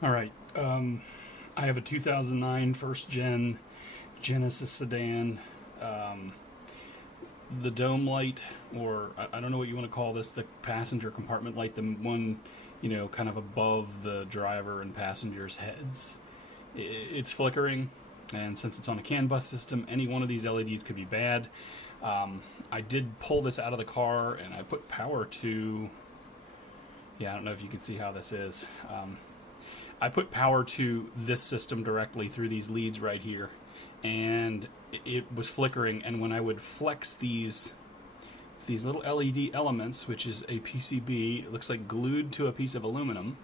All right. I have a 2009 first gen Genesis Sedan. Um, the dome light, or I don't know what you want to call this, the passenger compartment light, the one, kind of above the driver and passengers' heads. It's flickering, and since it's on a CAN bus system, any one of these LEDs could be bad. I did pull this out of the car and I put power to. Yeah, I don't know if you can see how this is. I put power to this system directly through these leads right here, and it was flickering. And when I would flex these little LED elements, which is a PCB, it looks like glued to a piece of aluminum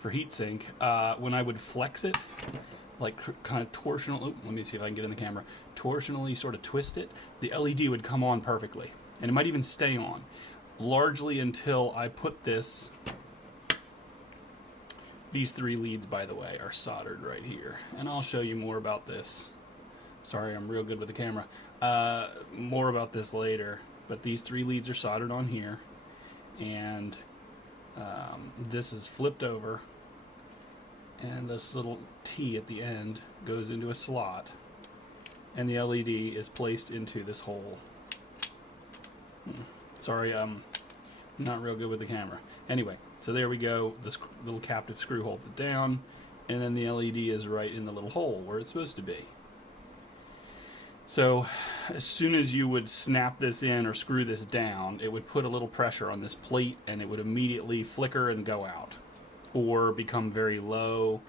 for heatsink. When I would flex it, like kind of torsional, let me see if I can get in the camera, torsionally sort of twist it, the LED would come on perfectly, and it might even stay on, largely until I put this. These three leads, by the way, are soldered right here, and I'll show you more about this. Sorry, I'm real good with the camera. More about this later, but these three leads are soldered on here, and this is flipped over, and this little T at the end goes into a slot, and the LED is placed into this hole. Sorry, I'm not real good with the camera. Anyway, so there we go. This little captive screw holds it down, and then the LED is right in the little hole where it's supposed to be. So as soon as you would snap this in or screw this down, it would put a little pressure on this plate, and it would immediately flicker and go out or become very low.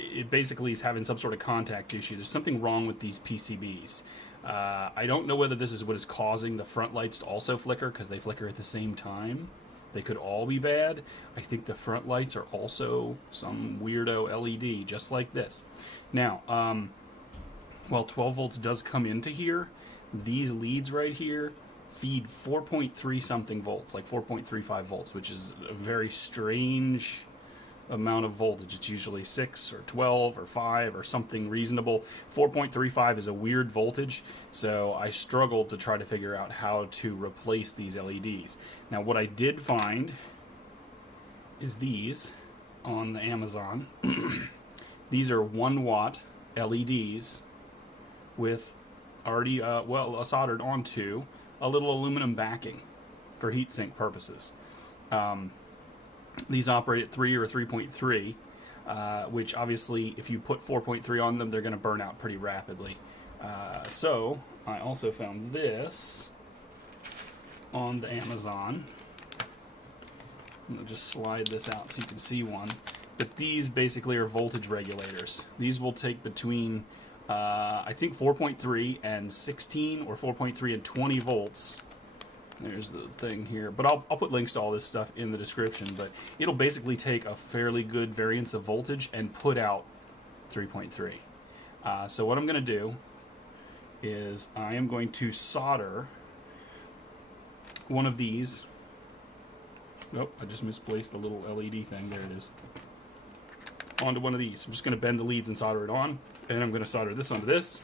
It basically is having some sort of contact issue. There's something wrong with these PCBs. I don't know whether this is what is causing the front lights to also flicker, because they flicker at the same time. They could all be bad. I think the front lights are also some weirdo LED, just like this. Now, while 12 volts does come into here, these leads right here feed 4.3 something volts, like 4.35 volts, which is a very strange amount of voltage. It's usually 6 or 12 or 5 or something reasonable. 4.35 is a weird voltage, so I struggled to try to figure out how to replace these LEDs. Now, what I did find is these on the Amazon. These are 1 watt LEDs with already soldered onto a little aluminum backing for heatsink purposes. These operate at 3 or 3.3, which obviously if you put 4.3 on them, they're going to burn out pretty rapidly. So I also found this on the Amazon. I'm going to just slide this out so you can see one. But these basically are voltage regulators. These will take between, I think 4.3 and 16, or 4.3 and 20 volts. There's the thing here, but I'll put links to all this stuff in the description. But it'll basically take a fairly good variance of voltage and put out 3.3. So what I'm going to do is I am going to solder one of these. Oh, I just misplaced the little LED thing. There it is. Onto one of these. I'm just going to bend the leads and solder it on, and I'm going to solder this onto this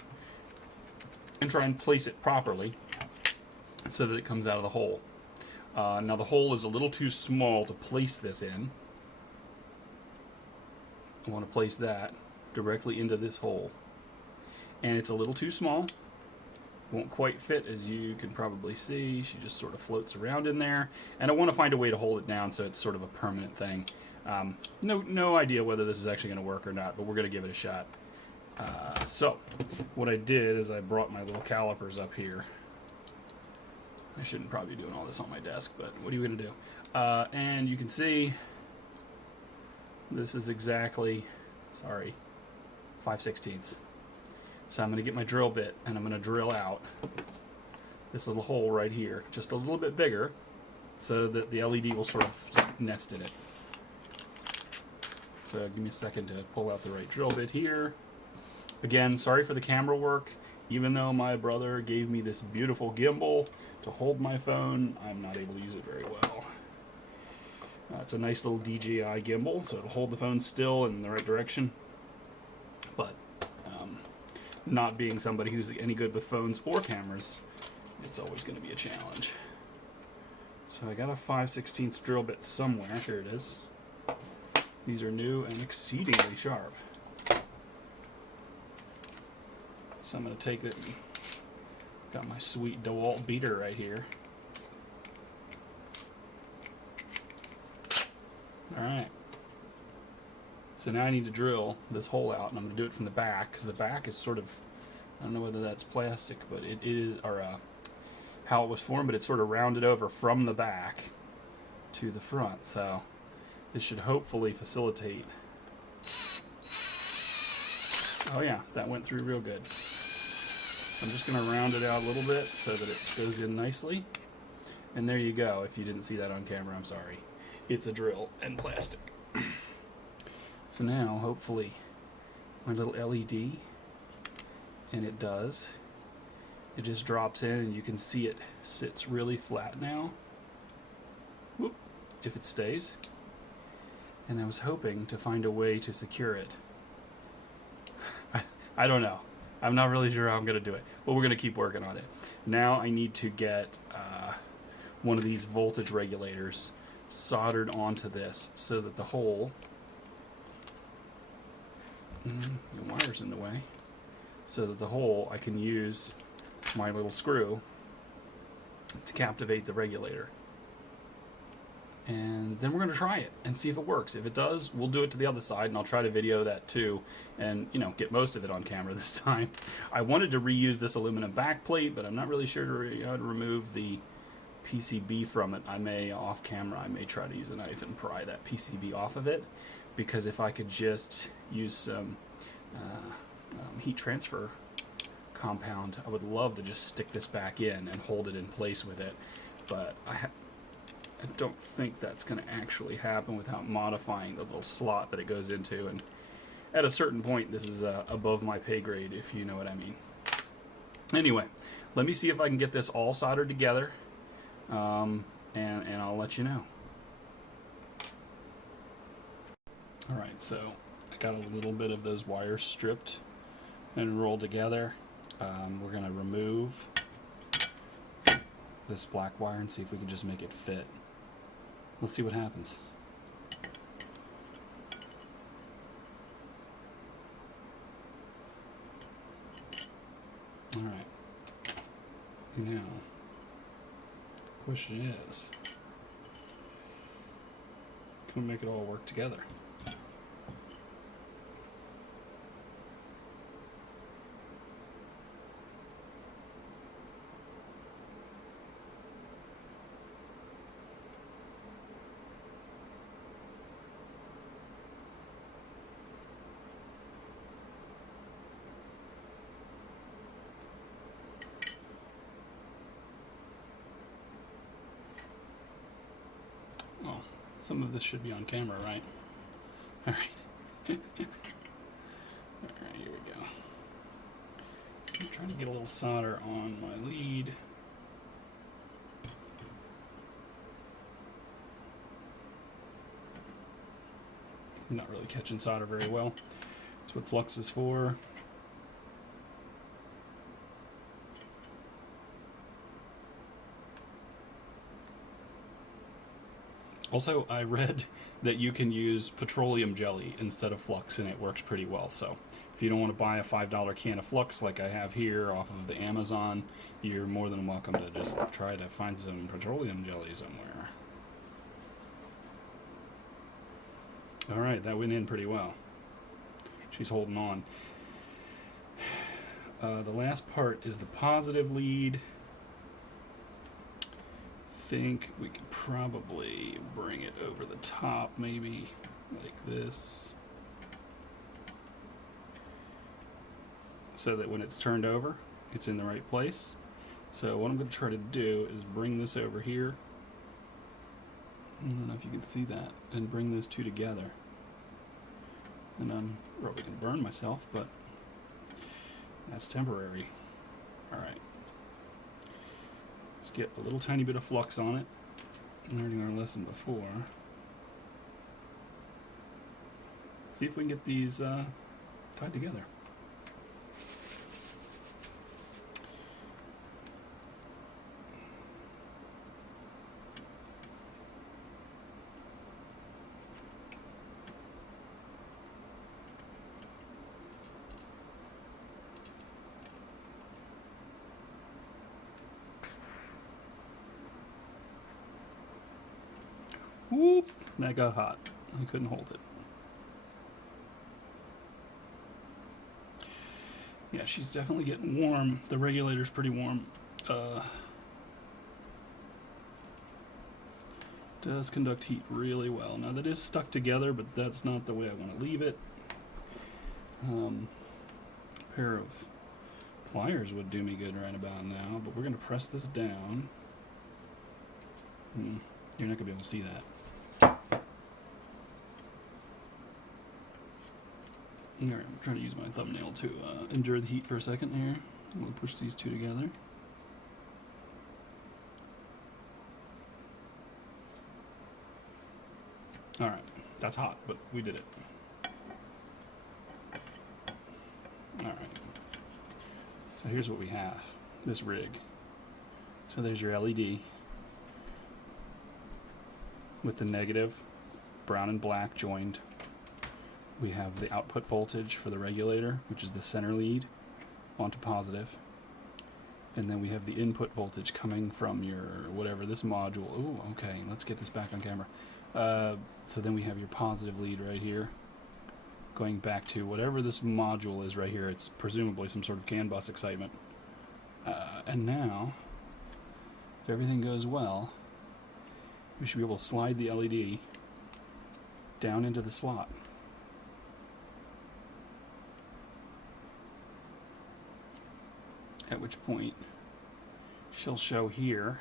and try and place it properly so that it comes out of the hole. Now the hole is a little too small to place this in. I want to place that directly into this hole. And it's a little too small. Won't quite fit, as you can probably see. She just sort of floats around in there. And I want to find a way to hold it down so it's sort of a permanent thing. No idea whether this is actually going to work or not, but we're going to give it a shot. So what I did is I brought my little calipers up here. I shouldn't probably be doing all this on my desk, but what are you going to do? And you can see this is exactly, 5/16. So I'm going to get my drill bit and I'm going to drill out this little hole right here, just a little bit bigger, so that the LED will sort of nest in it. So give me a second to pull out the right drill bit here. Again, sorry for the camera work. Even though my brother gave me this beautiful gimbal to hold my phone, I'm not able to use it very well. It's a nice little DJI gimbal, so it'll hold the phone still in the right direction. But not being somebody who's any good with phones or cameras, it's always going to be a challenge. So I got a 5/16 drill bit somewhere. Here it is. These are new and exceedingly sharp. So I'm going to take it. Got my sweet DeWalt beater right here. Alright. So now I need to drill this hole out, and I'm going to do it from the back, because the back is sort of, I don't know whether that's plastic, but it is, or how it was formed, but it's sort of rounded over from the back to the front. So this should hopefully facilitate. Oh yeah, that went through real good. So I'm just going to round it out a little bit so that it goes in nicely. And there you go. If you didn't see that on camera, I'm sorry. It's a drill and plastic. So now, hopefully, my little LED, and it does, it just drops in and you can see it sits really flat now. Whoop, if it stays. And I was hoping to find a way to secure it. I don't know. I'm not really sure how I'm going to do it, but we're going to keep working on it. Now I need to get one of these voltage regulators soldered onto this so that the hole, the wire's in the way, so that the hole I can use my little screw to captivate the regulator. And then we're going to try it and see if it works. If it does, we'll do it to the other side, and I'll try to video that too, and get most of it on camera this time. I wanted to reuse this aluminum back plate, but I'm not really sure how to remove the PCB from it. I may, off camera, I may try to use a knife and pry that PCB off of it, because if I could just use some heat transfer compound, I would love to just stick this back in and hold it in place with it, but I don't think that's going to actually happen without modifying the little slot that it goes into, and at a certain point this is above my pay grade, if you know what I mean. Anyway, let me see if I can get this all soldered together, and I'll let you know. Alright, so I got a little bit of those wires stripped and rolled together. We're going to remove this black wire and see if we can just make it fit. Let's see what happens. Alright. Now, question is, can we make it all work together? Oh, some of this should be on camera, right? Alright. Alright, here we go. I'm trying to get a little solder on my lead. I'm not really catching solder very well. That's what flux is for. Also, I read that you can use petroleum jelly instead of flux, and it works pretty well. So if you don't want to buy a $5 can of flux like I have here off of the Amazon, you're more than welcome to just try to find some petroleum jelly somewhere. Alright, that went in pretty well. She's holding on. The last part is the positive lead. I think we could probably bring it over the top, maybe like this, so that when it's turned over, it's in the right place. So what I'm going to try to do is bring this over here. I don't know if you can see that, and bring those two together. And I'm probably going to burn myself, but that's temporary. Alright. Let's get a little tiny bit of flux on it. Learning our lesson before. See if we can get these tied together. Whoop! That got hot. I couldn't hold it. Yeah, she's definitely getting warm. The regulator's pretty warm. Does conduct heat really well. Now that is stuck together, but that's not the way I want to leave it. A pair of pliers would do me good right about now, but we're going to press this down. You're not going to be able to see that. Alright, I'm trying to use my thumbnail to endure the heat for a second here. I'm going to push these two together. Alright, that's hot, but we did it. Alright, so here's what we have, this rig. So there's your LED with the negative, brown and black joined. We have the output voltage for the regulator, which is the center lead, onto positive. And then we have the input voltage coming from your whatever, this module. Oh, okay, let's get this back on camera. So then we have your positive lead right here, going back to whatever this module is right here. It's presumably some sort of CAN bus excitement. And now, if everything goes well, we should be able to slide the LED down into the slot. At which point, she'll show here,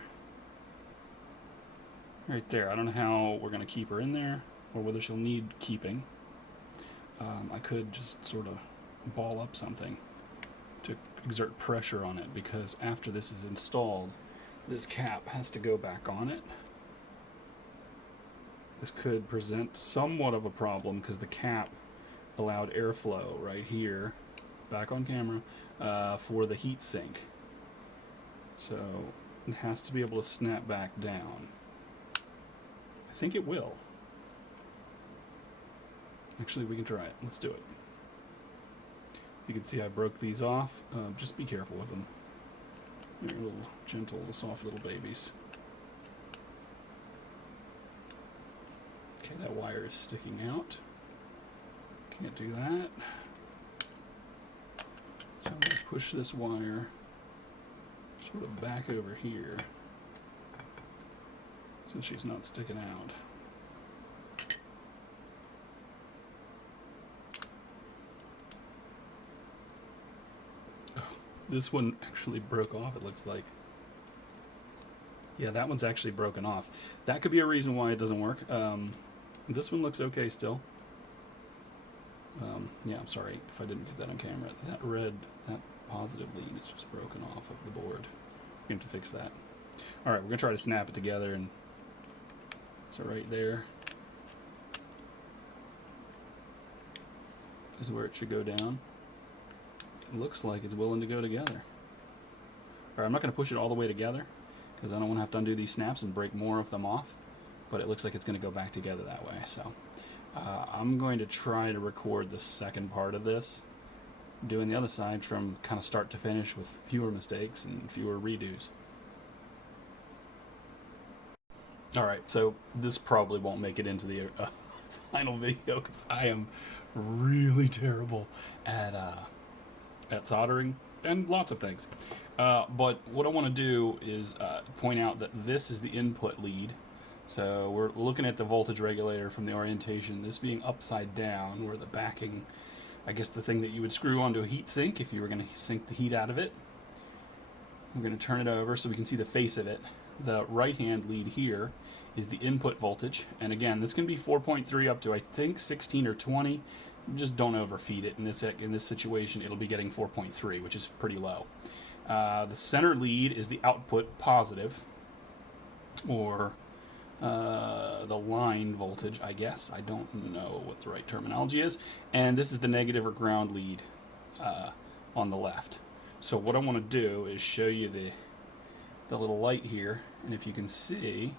right there. I don't know how we're going to keep her in there, or whether she'll need keeping. I could just sort of ball up something to exert pressure on it, because after this is installed, this cap has to go back on it. This could present somewhat of a problem because the cap allowed airflow right here, back on camera, for the heat sink. So it has to be able to snap back down. I think it will. Actually, we can try it. Let's do it. You can see I broke these off. Just be careful with them. They're little gentle, soft little babies. Okay, that wire is sticking out. Can't do that. So I'm going to push this wire sort of back over here so she's not sticking out. Oh, this one actually broke off, it looks like. Yeah, that one's actually broken off. That could be a reason why it doesn't work. This one looks okay still. Yeah, I'm sorry if I didn't get that on camera. That positive lead is just broken off of the board. We have to fix that. All right, we're gonna try to snap it together, and so right there is where it should go down. It looks like it's willing to go together. All right, I'm not gonna push it all the way together because I don't want to have to undo these snaps and break more of them off, but it looks like it's gonna go back together that way. So I'm going to try to record the second part of this, doing the other side from kind of start to finish with fewer mistakes and fewer redos. Alright, so this probably won't make it into the final video because I am really terrible at soldering and lots of things. But what I want to do is point out that this is the input lead. So we're looking at the voltage regulator from the orientation, this being upside down, where the backing, I guess the thing that you would screw onto a heat sink if you were going to sink the heat out of it. I'm going to turn it over so we can see the face of it. The right hand lead here is the input voltage, and again, this can be 4.3 up to I think 16 or 20. Just don't overfeed it. In this situation, it'll be getting 4.3, which is pretty low. The center lead is the output positive, or the line voltage, I guess. I don't know what the right terminology is. And this is the negative or ground lead on the left. So what I want to do is show you the little light here, and if you can see,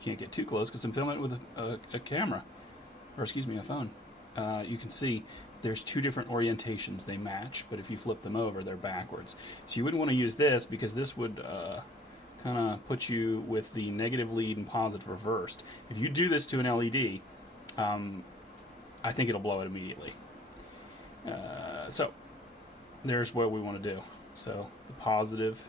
you can't get too close because I'm filming it with a camera, or excuse me, a phone. You can see there's two different orientations. They match, but if you flip them over, they're backwards. So you wouldn't want to use this because this would kind of puts you with the negative lead and positive reversed. If you do this to an LED, I think it'll blow it immediately. So there's what we want to do. So the positive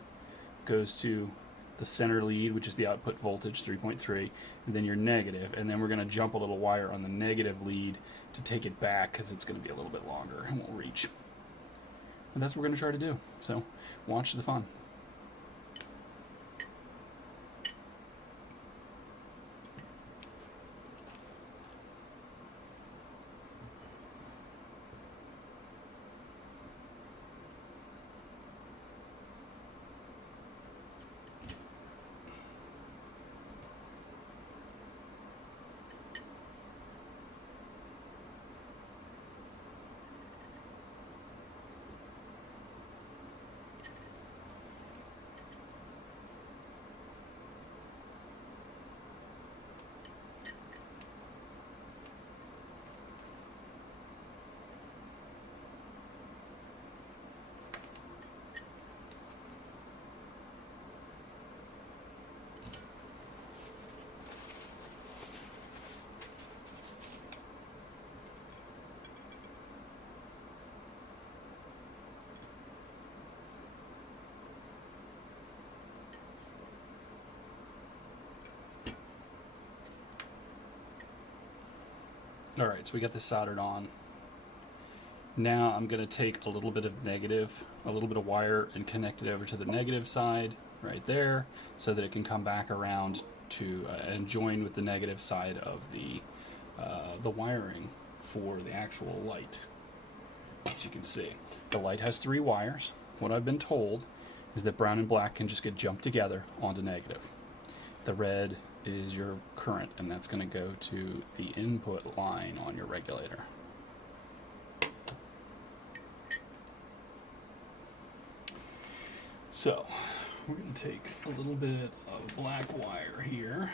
goes to the center lead, which is the output voltage, 3.3, and then your negative, and then we're going to jump a little wire on the negative lead to take it back because it's going to be a little bit longer and won't reach. And that's what we're going to try to do. So watch the fun. Alright, so we got this soldered on. Now I'm going to take a little bit of wire and connect it over to the negative side right there so that it can come back around to and join with the negative side of the wiring for the actual light. As you can see, the light has 3 wires. What I've been told is that brown and black can just get jumped together onto negative. The red is your current, and that's going to go to the input line on your regulator. So we're going to take a little bit of black wire here,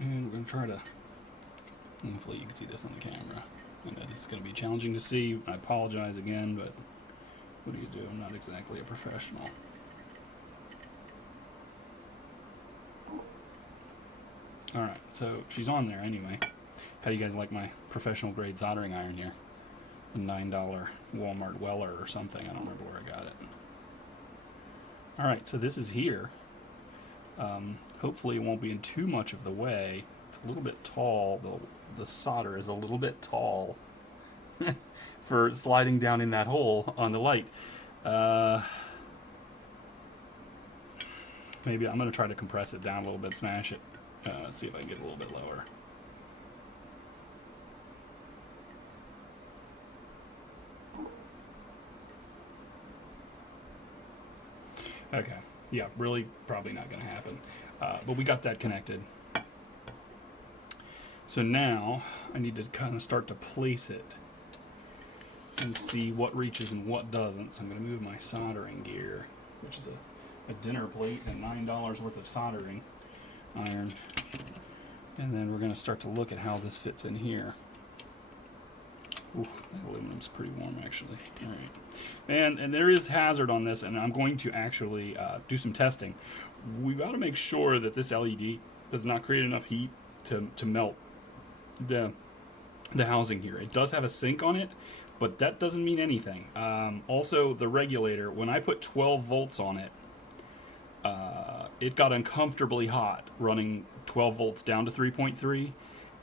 and we're going to try to, hopefully you can see this on the camera. I know this is going to be challenging to see. I apologize again, but what do you do? I'm not exactly a professional. Alright, so she's on there anyway. How do you guys like my professional grade soldering iron here? A $9 Walmart Weller or something. I don't remember where I got it. Alright, so this is here. Hopefully it won't be in too much of the way. It's a little bit tall. The solder is a little bit tall for sliding down in that hole on the light. Maybe I'm going to try to compress it down a little bit, smash it. Let's see if I can get a little bit lower. Okay, yeah, really probably not going to happen. But we got that connected. So now I need to kind of start to place it and see what reaches and what doesn't. So I'm going to move my soldering gear, which is a dinner plate and $9 worth of soldering iron, and then we're going to start to look at how this fits in here. Ooh, that aluminum's pretty warm actually. All right, and there is hazard on this, and I'm going to actually do some testing. We got to make sure that this LED does not create enough heat to melt the housing here. It does have a sink on it, but that doesn't mean anything. Also, the regulator, when I put 12 volts on it, it got uncomfortably hot running 12 volts down to 3.3,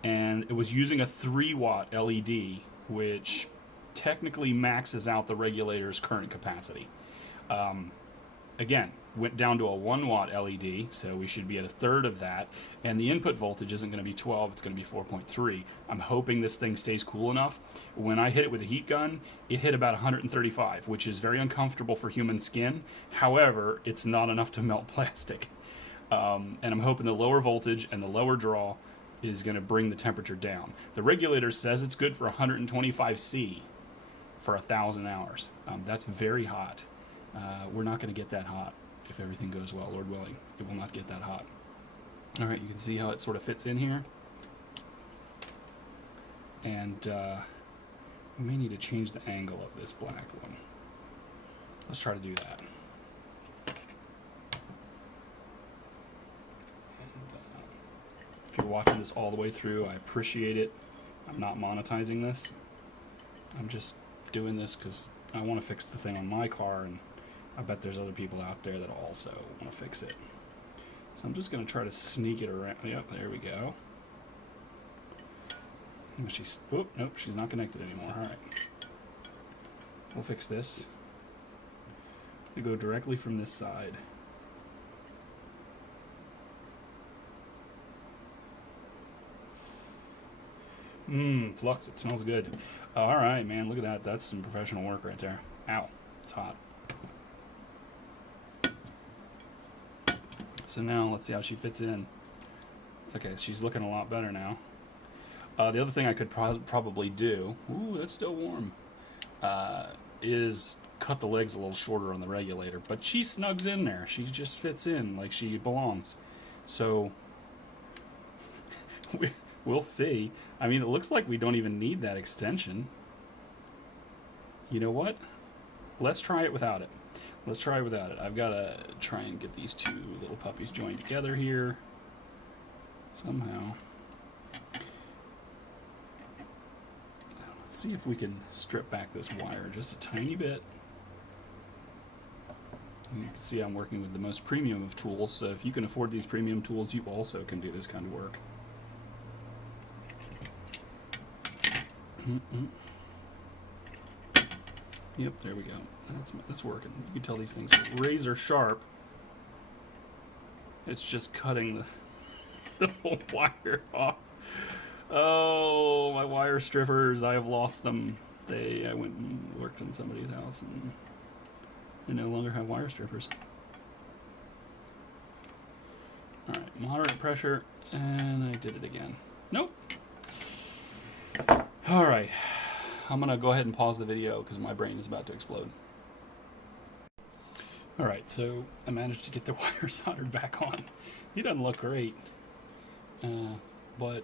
and it was using a 3-watt LED, which technically maxes out the regulator's current capacity. Again, went down to a 1-watt LED, so we should be at a third of that, and the input voltage isn't going to be 12, it's going to be 4.3. I'm hoping this thing stays cool enough. When I hit it with a heat gun, it hit about 135, which is very uncomfortable for human skin. However, it's not enough to melt plastic. And I'm hoping the lower voltage and the lower draw is going to bring the temperature down. The regulator says it's good for 125 C for 1,000 hours. That's very hot. We're not going to get that hot if everything goes well, Lord willing. It will not get that hot. All right, you can see how it sort of fits in here. And we may need to change the angle of this black one. Let's try to do that. watching this all the way through. I appreciate it. I'm not monetizing this. I'm just doing this because I want to fix the thing on my car, and I bet there's other people out there that also want to fix it. So I'm just going to try to sneak it around. Yep, there we go. She's, oh, nope, she's not connected anymore. All right. We'll fix this. We go directly from this side. Flux, it smells good. All right, man, look at that. That's some professional work right there. Ow, it's hot. So now let's see how she fits in. Okay, she's looking a lot better now. The other thing I could probably do, ooh, that's still warm, is cut the legs a little shorter on the regulator. But she snugs in there. She just fits in like she belongs. So we'll see. I mean, it looks like we don't even need that extension. You know what? Let's try it without it. Let's try it without it. I've got to try and get these two little puppies joined together here somehow. Let's see if we can strip back this wire just a tiny bit. You can see I'm working with the most premium of tools, so if you can afford these premium tools, you also can do this kind of work. Yep, there we go. That's working. You can tell these things are razor sharp. It's just cutting the whole wire off. Oh, my wire strippers! I have lost them. I went and worked in somebody's house, and they no longer have wire strippers. All right, moderate pressure, and I did it again. Nope. All right. I'm going to go ahead and pause the video because my brain is about to explode. Alright, so I managed to get the wire soldered back on. He doesn't look great, but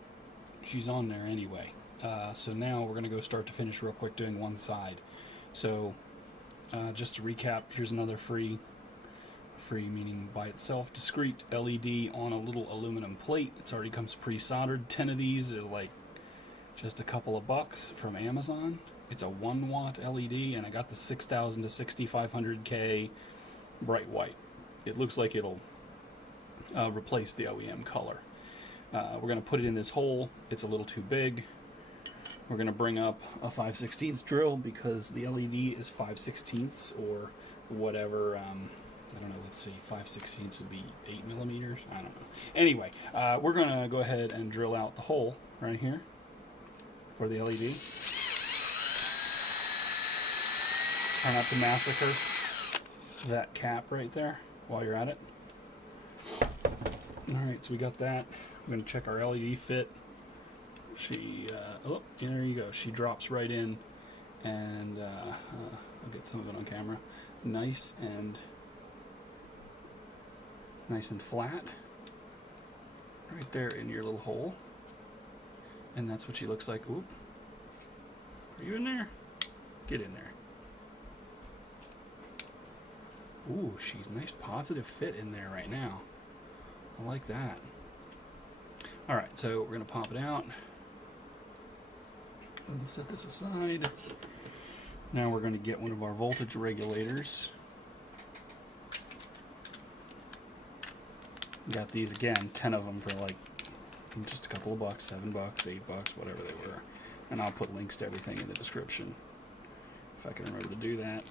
she's on there anyway. So now we're going to go start to finish real quick doing one side. So just to recap, here's another free meaning by itself, discrete LED on a little aluminum plate. It already comes pre-soldered. 10 of these are like just a couple of bucks from Amazon. It's a 1 watt LED, and I got the 6000 to 6500K bright white. It looks like it'll replace the OEM color. We're going to put it in this hole. It's a little too big. We're going to bring up a 5/16 drill because the LED is 5/16 or whatever. I don't know. Let's see. 5/16 would be 8 millimeters. I don't know. Anyway, we're going to go ahead and drill out the hole right here for the LED. Try not to massacre that cap right there while you're at it. Alright, so we got that. I'm going to check our LED fit. She, oh, there you go. She drops right in, and I'll get some of it on camera. Nice and flat. Right there in your little hole. And that's what she looks like. Oop. Are you in there? Get in there. Ooh, she's nice positive fit in there right now. I like that. Alright, so we're going to pop it out. We'll set this aside. Now we're going to get one of our voltage regulators. Got these again, 10 of them for like just a couple of bucks, $7, $8, whatever they were. And I'll put links to everything in the description if I can remember to do that.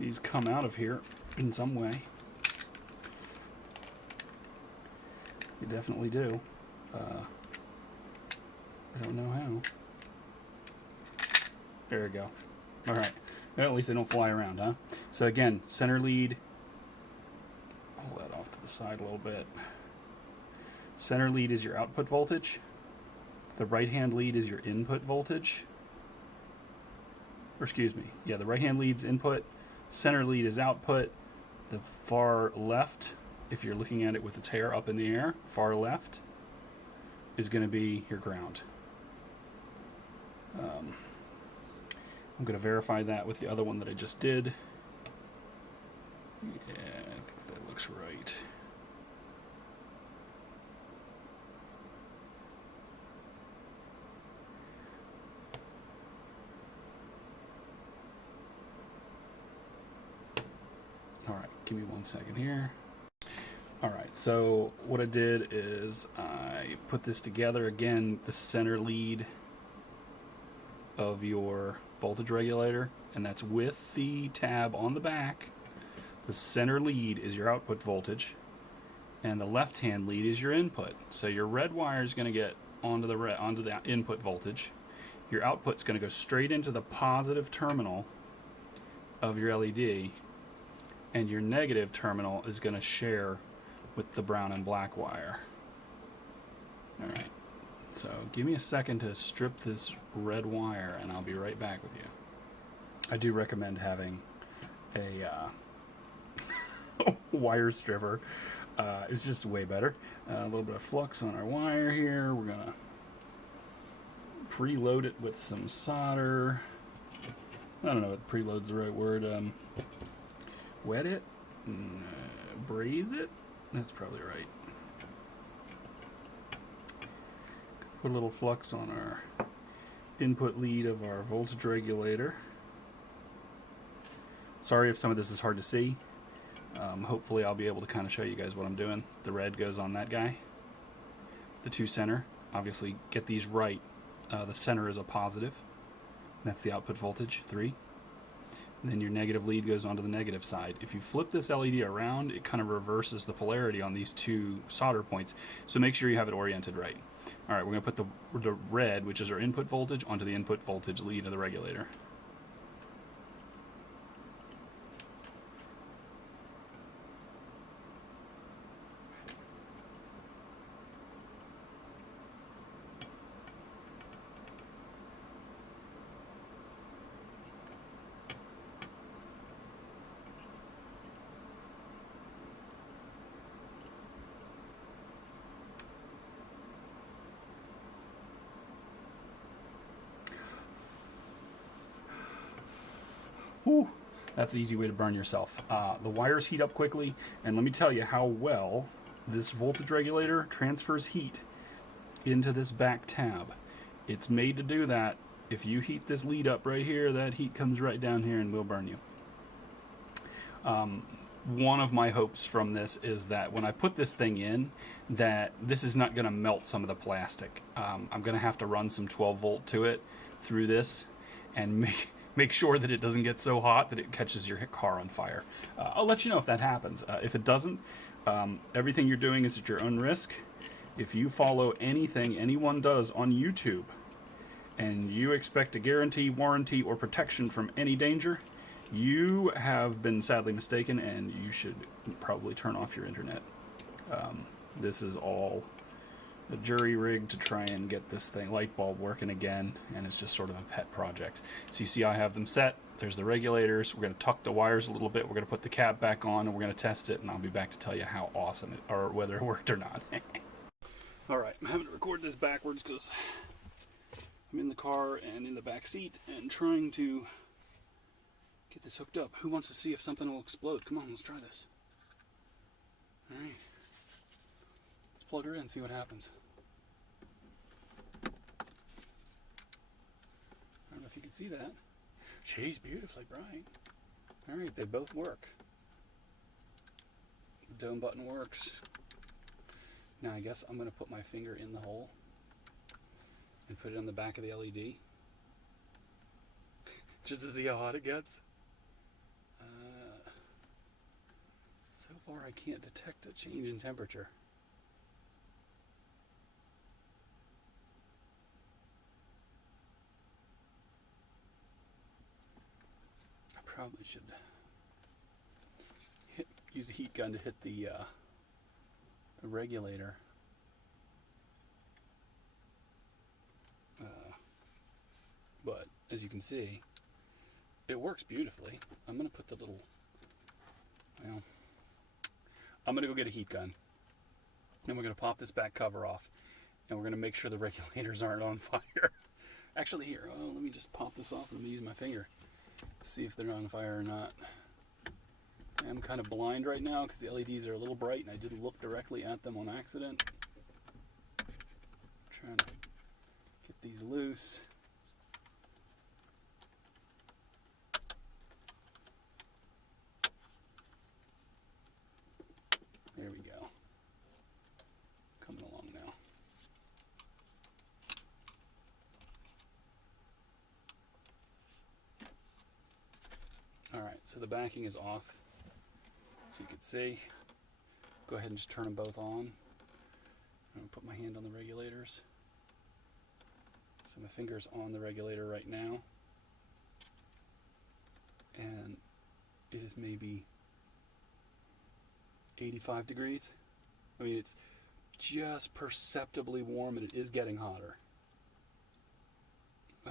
These come out of here in some way. You definitely do. I don't know how. There we go. Alright. Well, at least they don't fly around, huh? So again, center lead. Pull that off to the side a little bit. Center lead is your output voltage. The right-hand lead is your input voltage. Or excuse me. Yeah, the right-hand lead's input. Center lead is output. The far left, if you're looking at it with its hair up in the air, far left is going to be your ground. I'm going to verify that with the other one that I just did. Yeah, I think that looks right. Give me 1 second here. All right, so what I did is I put this together. Again, the center lead of your voltage regulator, and that's with the tab on the back. The center lead is your output voltage, and the left-hand lead is your input. So your red wire is going to get onto the input voltage. Your output's going to go straight into the positive terminal of your LED, and your negative terminal is going to share with the brown and black wire. All right, so give me a second to strip this red wire, and I'll be right back with you. I do recommend having a wire stripper. It's just way better. A little bit of flux on our wire here. We're gonna preload it with some solder. I don't know if preload's the right word. Wet it, braise it. That's probably right. Put a little flux on our input lead of our voltage regulator. Sorry if some of this is hard to see. Hopefully I'll be able to kind of show you guys what I'm doing. The red goes on that guy. The two center, obviously get these right. The center is a positive. That's the output voltage, 3. And then your negative lead goes onto the negative side. If you flip this LED around, it kind of reverses the polarity on these two solder points. So make sure you have it oriented right. All right, we're going to put the red, which is our input voltage, onto the input voltage lead of the regulator. Whew, that's an easy way to burn yourself. The wires heat up quickly, and let me tell you how well this voltage regulator transfers heat into this back tab. It's made to do that. If you heat this lead up right here, that heat comes right down here and will burn you. One of my hopes from this is that when I put this thing in, that this is not going to melt some of the plastic. I'm going to have to run some 12 volt to it through this and make sure that it doesn't get so hot that it catches your car on fire. I'll let you know if that happens. If it doesn't, everything you're doing is at your own risk. If you follow anything anyone does on YouTube and you expect a guarantee, warranty, or protection from any danger, you have been sadly mistaken, and you should probably turn off your internet. This is all a jury rig to try and get this thing light bulb working again, and it's just sort of a pet project. So you see I have them set. There's the regulators. We're going to tuck the wires a little bit. We're going to put the cap back on, and we're going to test it, and I'll be back to tell you how awesome it, or whether it worked or not. All right, I'm having to record this backwards because I'm in the car and in the back seat and trying to get this hooked up. Who wants to see if something will explode? Come on, let's try this. All right. Let's plug her in and see what happens. I don't know if you can see that. She's beautifully bright. All right, they both work. The dome button works. Now I guess I'm going to put my finger in the hole and put it on the back of the LED just to see how hot it gets. So far I can't detect a change in temperature. I probably should use a heat gun to hit the regulator. But as you can see, it works beautifully. I'm going to put the little, well, I'm going to go get a heat gun, and we're going to pop this back cover off, and we're going to make sure the regulators aren't on fire. Actually, here, let me just pop this off and let me use my finger to see if they're on fire or not. I'm kind of blind right now because the LEDs are a little bright, and I didn't look directly at them on accident. I'm trying to get these loose. Alright, so the backing is off. So you can see. Go ahead and just turn them both on. I'm going to put my hand on the regulators. So my finger's on the regulator right now. And it is maybe 85 degrees. I mean, it's just perceptibly warm, and it is getting hotter.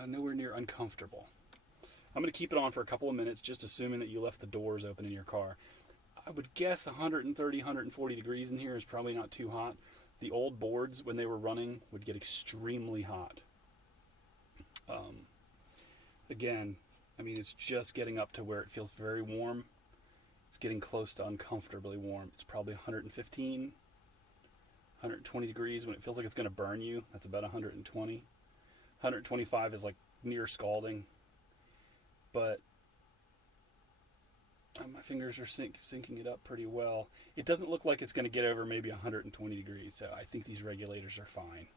Nowhere near uncomfortable. I'm going to keep it on for a couple of minutes, just assuming that you left the doors open in your car. I would guess 130, 140 degrees in here is probably not too hot. The old boards, when they were running, would get extremely hot. Again, I mean, it's just getting up to where it feels very warm. It's getting close to uncomfortably warm. It's probably 115, 120 degrees when it feels like it's going to burn you. That's about 120. 125 is like near scalding. But my fingers are syncing it up pretty well. It doesn't look like it's going to get over maybe 120 degrees, so I think these regulators are fine.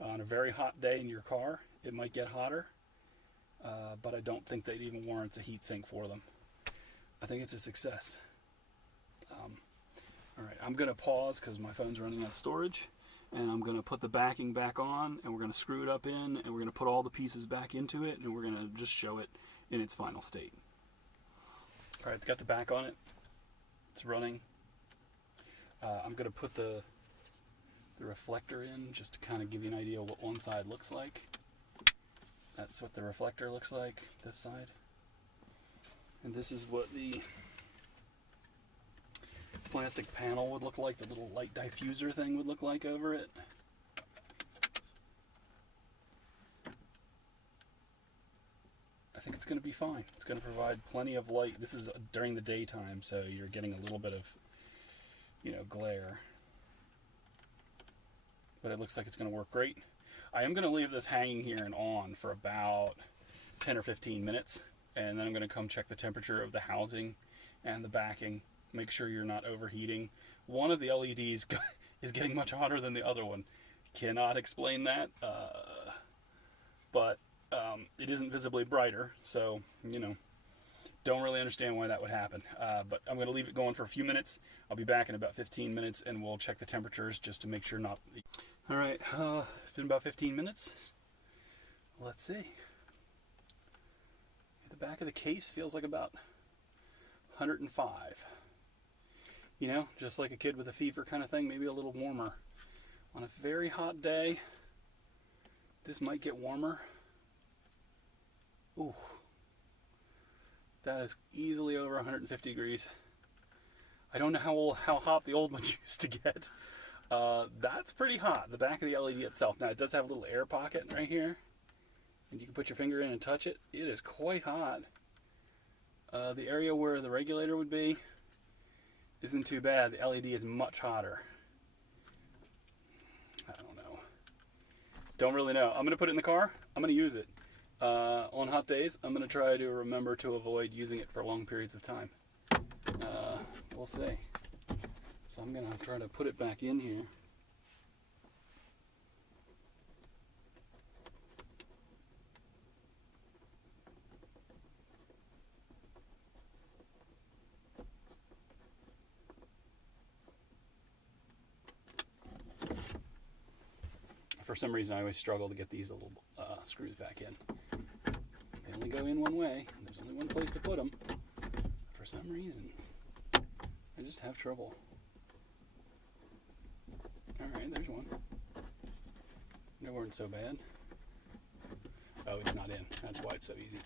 On a very hot day in your car, it might get hotter, but I don't think that it even warrants a heat sink for them. I think it's a success. Alright, I'm going to pause because my phone's running out of storage, and I'm going to put the backing back on, and we're going to screw it up in, and we're going to put all the pieces back into it, and we're going to just show it in its final state. Alright, it's got the back on it. It's running. I'm going to put the reflector in just to kind of give you an idea of what one side looks like. That's what the reflector looks like, this side. And this is what the plastic panel would look like, the little light diffuser thing would look like over it. I think it's going to be fine. It's going to provide plenty of light. This is during the daytime, so you're getting a little bit of, glare. But it looks like it's going to work great. I am going to leave this hanging here and on for about 10 or 15 minutes, and then I'm going to come check the temperature of the housing and the backing. Make sure you're not overheating. One of the LEDs is getting much hotter than the other one. Cannot explain that, but it isn't visibly brighter, so, don't really understand why that would happen. But I'm going to leave it going for a few minutes. I'll be back in about 15 minutes, and we'll check the temperatures just to make sure not... Alright, it's been about 15 minutes. Let's see. The back of the case feels like about 105. Just like a kid with a fever kind of thing, maybe a little warmer. On a very hot day, this might get warmer. Ooh. That is easily over 150 degrees. I don't know how hot the old one used to get. That's pretty hot, the back of the LED itself. Now, it does have a little air pocket right here, and you can put your finger in and touch it. It is quite hot. The area where the regulator would be isn't too bad. The LED is much hotter. I don't know. Don't really know. I'm going to put it in the car. I'm going to use it. On hot days, I'm going to try to remember to avoid using it for long periods of time. We'll see. So I'm going to try to put it back in here. For some reason, I always struggle to get these little screws back in. They only go in one way. There's only one place to put them. For some reason, I just have trouble. Alright, there's one. They weren't so bad. Oh, it's not in. That's why it's so easy.